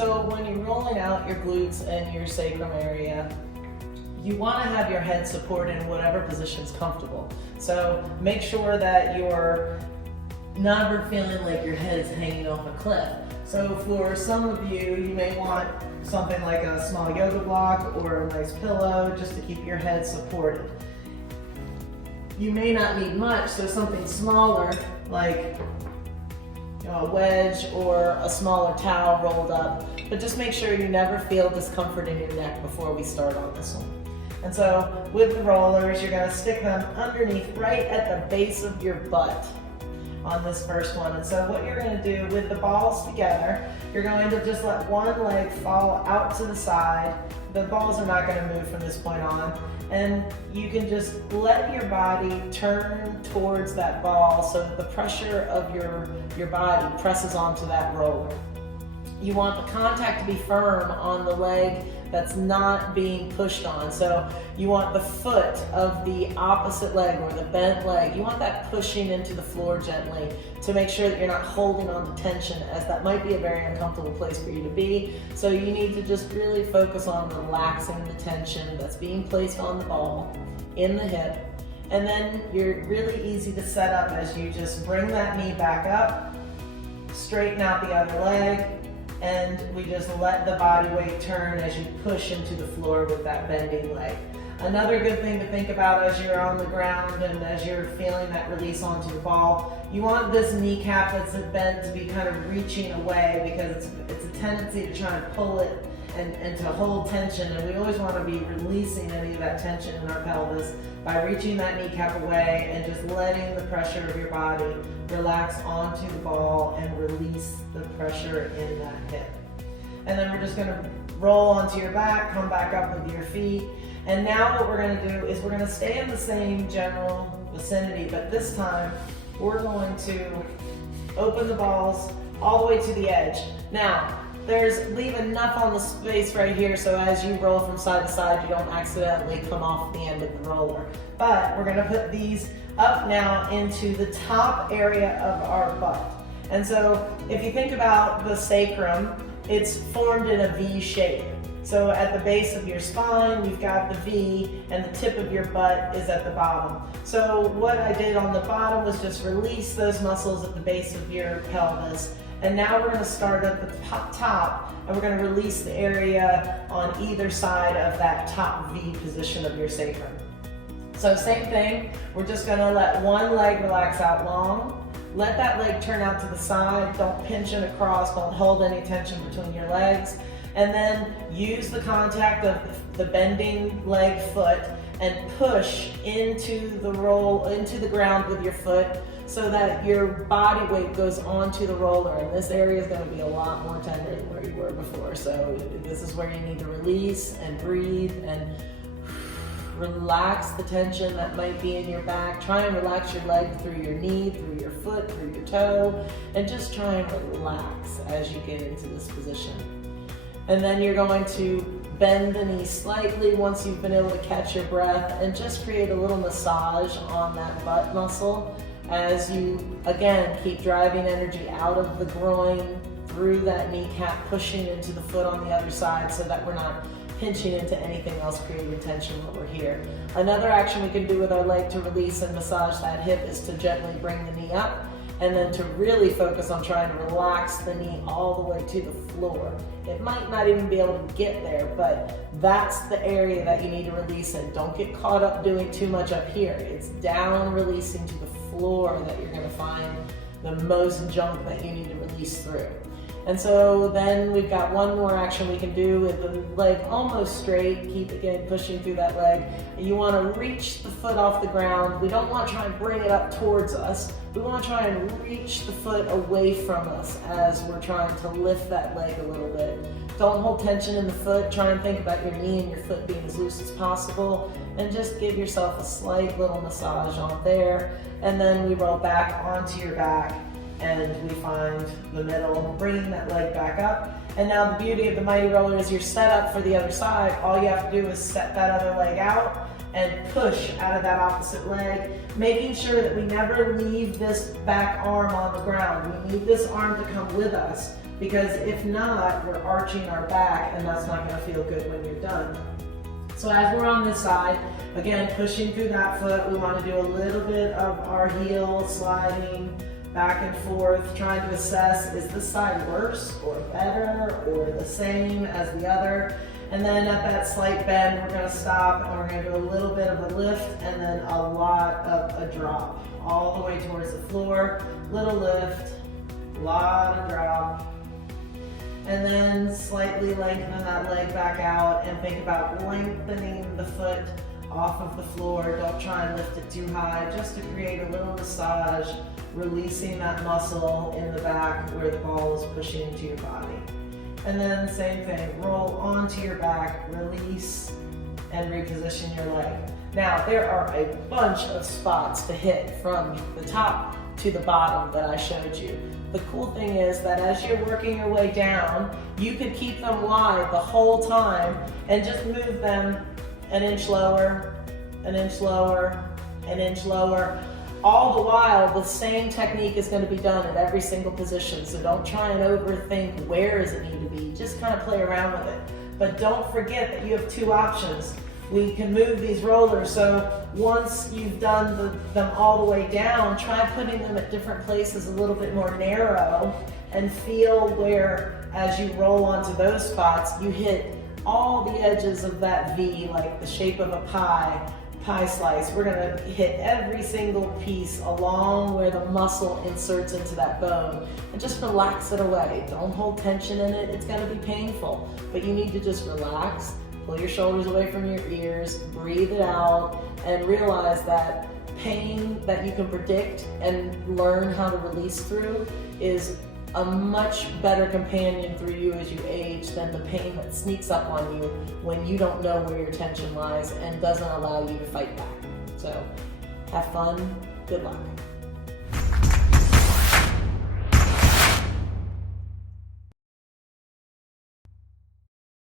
So when you're rolling out your glutes and your sacrum area, you want to have your head supported in whatever position is comfortable. So make sure that you're never feeling like your head is hanging off a cliff. So for some of you, you may want something like a small yoga block or a nice pillow just to keep your head supported. You may not need much, so something smaller like a wedge or a smaller towel rolled up, but just make sure you never feel discomfort in your neck before we start on this one. And so with the rollers, you're gonna stick them underneath right at the base of your butt on this first one. And so what you're gonna do with the balls together, you're going to just let one leg fall out to the side. The balls are not gonna move from this point on. And you can just let your body turn towards that ball so that the pressure of your body presses onto that roller. You want the contact to be firm on the leg that's not being pushed on. So you want the foot of the opposite leg or the bent leg, you want that pushing into the floor gently to make sure that you're not holding on to tension, as that might be a very uncomfortable place for you to be. So you need to just really focus on relaxing the tension that's being placed on the ball in the hip. And then you're really easy to set up as you just bring that knee back up, straighten out the other leg, and we just let the body weight turn as you push into the floor with that bending leg. Another good thing to think about as you're on the ground and as you're feeling that release onto the ball, you want this kneecap that's bent to be kind of reaching away, because it's a tendency to try and pull it and to hold tension, and we always want to be releasing any of that tension in our pelvis by reaching that kneecap away and just letting the pressure of your body relax onto the ball and release the pressure in that hip. And then we're just going to roll onto your back, come back up with your feet. And now what we're going to do is we're going to stay in the same general vicinity, but this time we're going to open the balls all the way to the edge. Now, leave enough on the space right here so as you roll from side to side, you don't accidentally come off the end of the roller. But we're gonna put these up now into the top area of our butt. And so if you think about the sacrum, it's formed in a V shape. So at the base of your spine, you've got the V, and the tip of your butt is at the bottom. So what I did on the bottom was just release those muscles at the base of your pelvis. And now we're going to start at the top, and we're going to release the area on either side of that top V position of your sacrum. So same thing, we're just going to let one leg relax out long. Let that leg turn out to the side. Don't pinch it across. Don't hold any tension between your legs. And then use the contact of the bending leg foot and push into the ground with your foot, so that your body weight goes onto the roller, and this area is going to be a lot more tender than where you were before. So this is where you need to release and breathe and relax the tension that might be in your back. Try and relax your leg through your knee, through your foot, through your toe, and just try and relax as you get into this position. And then you're going to bend the knee slightly once you've been able to catch your breath, and just create a little massage on that butt muscle as you, again, keep driving energy out of the groin through that kneecap, pushing into the foot on the other side so that we're not pinching into anything else, creating tension while we're here. Another action we can do with our leg to release and massage that hip is to gently bring the knee up, and then to really focus on trying to relax the knee all the way to the floor. It might not even be able to get there, but that's the area that you need to release in. Don't get caught up doing too much up here. It's down releasing to the floor that you're gonna find the most junk that you need to release through. And so then we've got one more action we can do with the leg almost straight. Keep again pushing through that leg. You want to reach the foot off the ground. We don't want to try and bring it up towards us. We want to try and reach the foot away from us as we're trying to lift that leg a little bit. Don't hold tension in the foot. Try and think about your knee and your foot being as loose as possible, and just give yourself a slight little massage on there. And then we roll back onto your back, and we find the middle, bringing that leg back up. And now the beauty of the Myt-Roller is you're set up for the other side. All you have to do is set that other leg out and push out of that opposite leg, making sure that we never leave this back arm on the ground. We need this arm to come with us because if not, we're arching our back and that's not gonna feel good when you're done. So as we're on this side, again, pushing through that foot, we wanna do a little bit of our heel sliding back and forth, trying to assess, is this side worse or better or the same as the other? And then at that slight bend, we're gonna stop and we're gonna do a little bit of a lift and then a lot of a drop, all the way towards the floor, little lift, lot of drop. And then slightly lengthen that leg back out and think about lengthening the foot off of the floor. Don't try and lift it too high, just to create a little massage, releasing that muscle in the back where the ball is pushing into your body. And then same thing, roll onto your back, release, and reposition your leg. Now, there are a bunch of spots to hit from the top to the bottom that I showed you. The cool thing is that as you're working your way down, you could keep them wide the whole time and just move them an inch lower, an inch lower, an inch lower. All the while, the same technique is going to be done at every single position. So don't try and overthink where does it need to be. Just kind of play around with it. But don't forget that you have two options. We can move these rollers, so once you've done them all the way down, try putting them at different places a little bit more narrow and feel where, as you roll onto those spots, you hit all the edges of that V, like the shape of a pie slice. We're gonna hit every single piece along where the muscle inserts into that bone and just relax it away. Don't hold tension in it, it's gonna be painful, but you need to just relax. Pull your shoulders away from your ears, breathe it out, and realize that pain that you can predict and learn how to release through is a much better companion through you as you age than the pain that sneaks up on you when you don't know where your tension lies and doesn't allow you to fight back. So have fun, good luck.